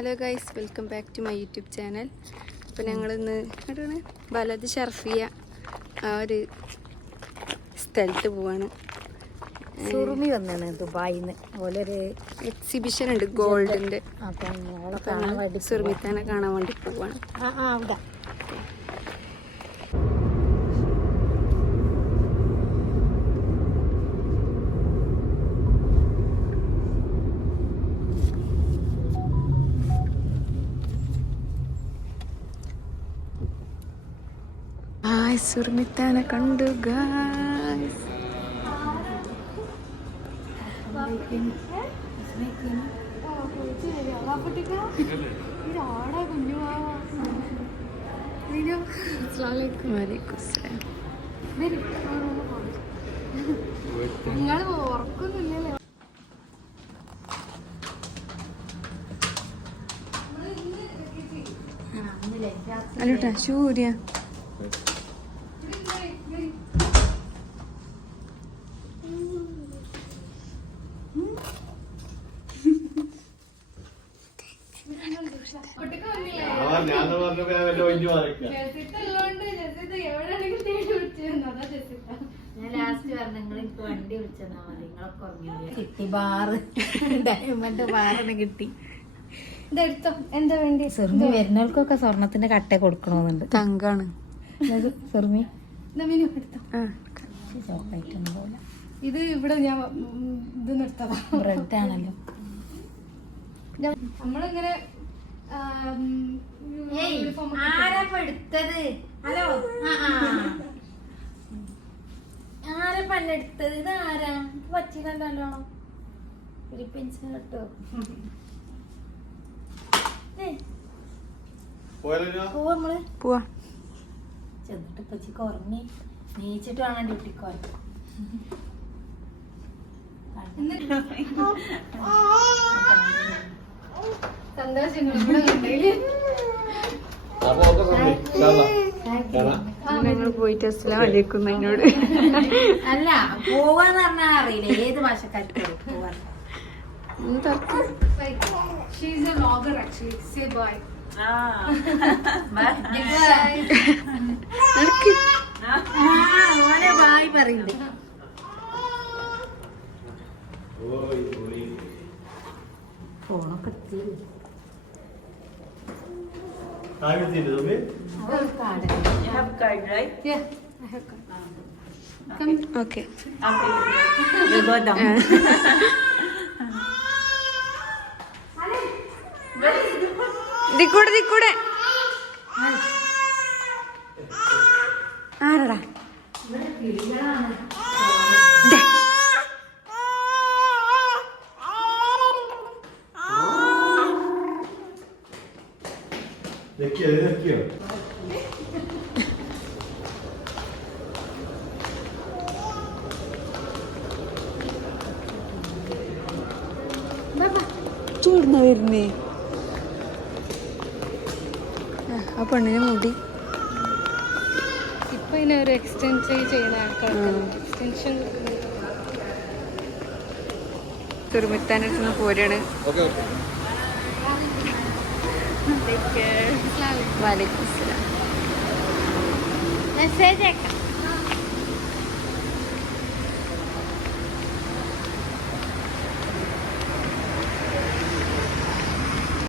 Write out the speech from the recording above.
Hello guys welcome back to my YouTube channel അപ്പോൾ ഞങ്ങളിന്ന് എവിടെയാണ്? ബലത് ഷർഫിയ ആ ഒരു സ്ഥലത്ത് പോവാണ്. സുറുമി വന്നാണ് ദുബായിന്ന്. ഓലൊരു എക്സിബിഷൻ ഉണ്ട് ഗോൾഡിന്റെ സുറുമിത്താനെ കാണാൻ വേണ്ടി കാണാൻ വേണ്ടി പോവാണ്. ആ ആ അവിടെ. ഹായ് സുർമിത്താനെ കണ്ടു ഗായ്സ് നിങ്ങൾ ഓർക്കൊന്നുമില്ലല്ലോ അല്ലട്ടാ സൂര്യ കിട്ടി ബാറ്. ഡയമണ്ട് ബാറിന് കിട്ടി. ഇതെടുത്തോ. എന്താ വേണ്ടി? സെർമി വരുന്നവർക്കൊക്കെ സ്വർണത്തിന്റെ കട്ട കൊടുക്കണമെന്നുണ്ട് തങ്കാണ്. സെർമി? ഇതാ എടുത്തോ. ആ. ചോക്ലേറ്റ് ഒന്നും പോലെ. ഇത് ഇവിടെ ഞാൻ ഇത് നിർത്തതാ. ബ്രെഡ് ആണല്ലോ. നമ്മളിങ്ങനെ ആരപ്പ എടുത്തത് ഹലോ. ആരപ്പ എടുത്തത് ഇത് ആരാ? പറ്റില്ലല്ലോ ഒരു പെൻഷൻ കിട്ടോ പോയാലോ? പോവാ ചെന്നിട്ട് പച്ചിക്ക് ഉറങ്ങി നീച്ചിട്ട് വേണം ഡ്യൂട്ടിക്ക് വരാൻ സന്തോഷം ഞങ്ങൾ പോയിട്ട് അസ്സലാം വലൈക്കും എന്നോട് അല്ല പോവാന്ന് പറഞ്ഞാ അറിയില്ല. ഏത് ഭാഷക്കാർക്ക് പോവാൻ? ഒന്ന് തുറക്ക്. She's a vlogger actually say bye card. ഓനെ ബായ് പറയുന്നുണ്ട് ഓയ് ഓയ് ഫോണൊക്കെ എത്തി ആകത്തില്ല Come. Okay. Okay. have got. Okay ദിക്കൂടെ ദിക്കൂടെ ആരടാ ചൂടുന്ന വരുന്നേ ആ പെണ്ണിന് മുടി. ഇപ്പൊ ഇതിനെ ഒരു എക്സ്റ്റൻഷൻ ചെയ്യുന്ന ആൾക്കാർക്ക്. എക്സ്റ്റൻഷൻ തുറമിത്താനടുത്ത് പോരാണ്. Okay okay. വലൈക്കും അസ്സലാം മെസ്സേജ് അയക്കാം